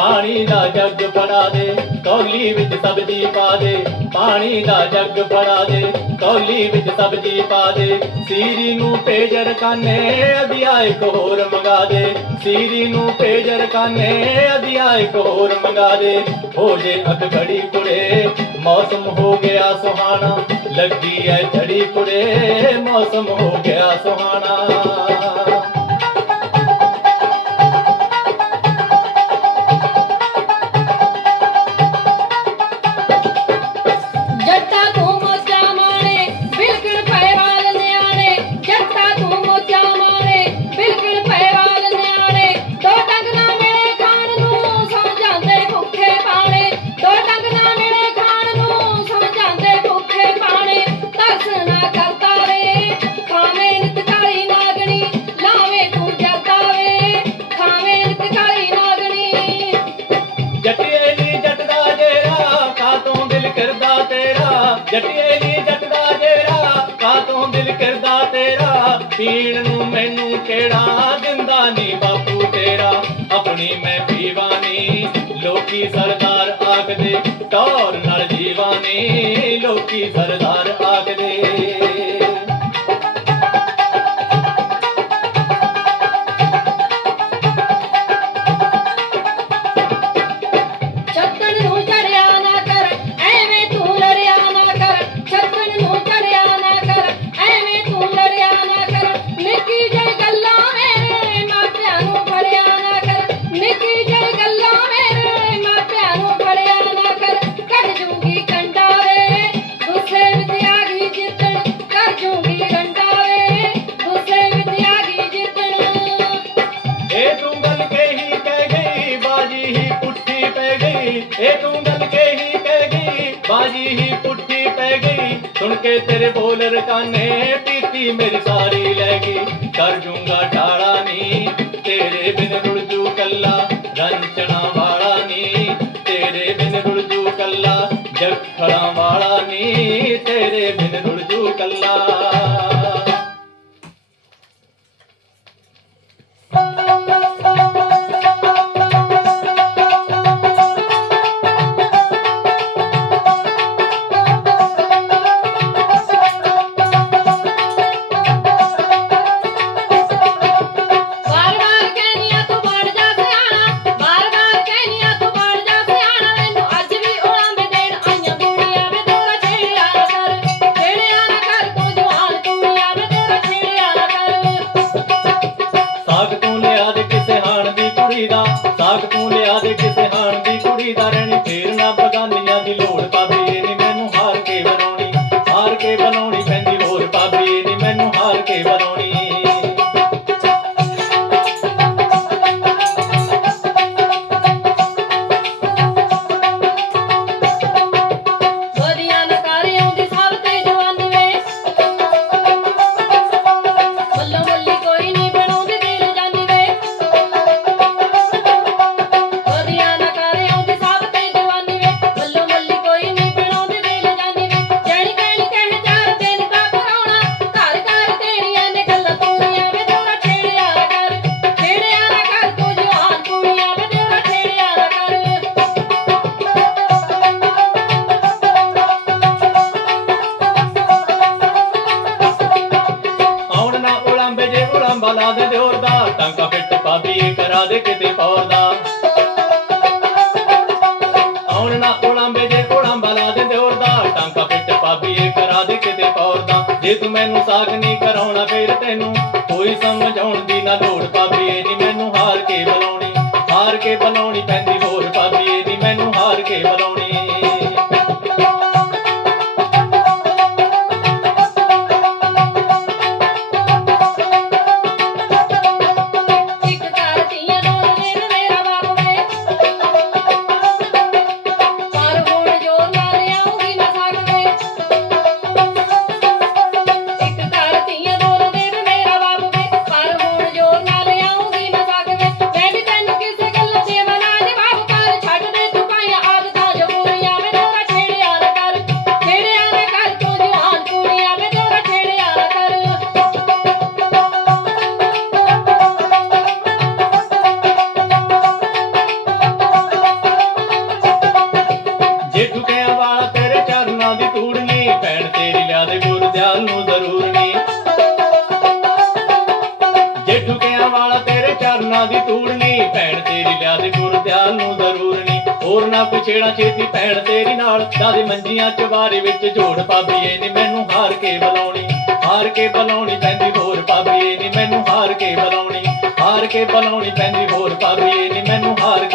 ਪਾਣੀ ਦਾ ਜੱਗ ਬਣਾ ਦੇ, ਕੌਲੀ ਵਿੱਚ ਸਬਜ਼ੀ ਪਾ ਦੇ। ਪਾਣੀ ਦਾ ਜੱਗ ਬਣਾ ਦੇ, ਕੌਲੀ ਵਿੱਚ ਸਬਜ਼ੀ ਪਾ ਦੇ। ਸੀਰੀ ਨੂੰ ਪੇਜਰ ਕਾਨੇ ਅਧਿਆ ਇੱਕ ਹੋਰ ਮੰਗਾ ਦੇ। ਸੀਰੀ ਨੂੰ ਪੇਜਰ ਕਾਨੇ ਅਧਿਆ ਇੱਕ ਹੋਰ ਮੰਗਾ ਦੇ। ਹੋ ਜੇ ਅੱਖ ਘੜੀ ਕੁੜੇ, ਮੌਸਮ ਹੋ ਗਿਆ ਸੁਹਾਣਾ। ਲੱਗੀ ਐ ਝੜੀ ਕੁੜੇ, ਮੌਸਮ ਹੋ ਗਿਆ ਸੁਹਾਣਾ। ਸਿਰ ਤੇਰਾ, ਪੀਣ ਨੂੰ ਮੈਨੂੰ ਕਿਹੜਾ ਦਿੰਦਾ ਨਹੀਂ ਬਾਪੂ ਤੇਰਾ? ਆਪਣੀ ਮੈਂ ਪੀਵਾਨੀ ਲੋਕੀ ਸਰਦਾਰ ਆਖਦੇ ਟੌਰ ਨਾਲ ਜੀਵਾਨੀ, ਲੋਕੀ ਸਰਦਾਰ ਬਾਜੀ ਹੀ ਪੁੱਠੀ ਪੈ ਗਈ। ਸੁਣ ਕੇ ਤੇਰੇ ਬੋਲ ਰਕਾਨੇ, ਪੀਤੀ ਮੇਰੀ ਸਾਰੀ ਲੈ ਗਈ। ਕਰ ਜੂੰਗਾ ਢਾਲਾ ਨੀ, ਤੇਰੇ ਬਿਨ ਰੁਲ ਜੂ ਕੱਲਾ ਰੰਚਣਾ ਵਾਲਾ ਨੀ। ਤੇਰੇ ਬਿਨ ਰੁਲ ਜੂ ਕੱਲਾ ਜਖੜਾ ਵਾਲਾ ਨੀ, ਤੇਰੇ ਬਿਨ ਰੁਲ ਜੂ ਕੱਲਾ। ਆਉਣ ਨਾ ਕੋਲਾਂਬੇ ਜੇ ਕੋਲਾਂਬਾ ਲਾ ਦੇ ਦਿਉਰਦਾ ਟਾਂਕਾ ਪਿੱਟ ਪਾਬੀਏ ਕਰਾ ਦੇ ਕਿਤੇ ਫੌਜਦਾ ਜੇ ਤੂੰ ਮੈਨੂੰ ਸਾਖ ਨਹੀਂ ਕਰਾਉਣਾ, ਫੇਰ ਤੈਨੂੰ ਕੋਈ ਸਮਝਾਉਣ ਦੀ ਨਾ ਲੋੜ। ਪਾਬੀਏ ਨਹੀਂ ਮੈਨੂੰ ਹਾਰ ਕੇ ਬੁਲਾਉਣੀ, ਹਾਰ ਕੇ ਬੁਲਾਉਣੀ ਪੈਂਦੀ ਮਾਂ ਦੀ ਤੂੜਨੀ ਭੈਣ ਤੇਰੀ ਲਿਆ ਦੇ ਗੁਰਦਿਆਲ ਨੂੰ ਜ਼ਰੂਰ ਨੀ। ਹੋਰ ਨਾ ਪਿਛੇੜਾ ਛੇਤੀ ਭੈਣ ਤੇਰੀ ਨਾਲ, ਦਾਦੇ ਮੰਜੀਆਂ ਚ ਵਾਰੇ ਵਿੱਚ ਜੋੜ ਪਾਬੀਏ ਨੀ ਮੈਨੂੰ ਹਾਰ ਕੇ ਬੁਲਾਉਣੀ। ਹਾਰ ਕੇ ਬੁਲਾਉਣੀ ਪੈਂਦੀ ਹੋਰ ਪਾਬੀਏ ਨੀ ਮੈਨੂੰ ਹਾਰ ਕੇ ਬੁਲਾਉਣੀ। ਹਾਰ ਕੇ ਬੁਲਾਉਣੀ ਪੈਂਦੀ ਹੋਰ ਪਾਬੀਏ ਨੀ ਮੈਨੂੰ ਹਾਰ ਕੇ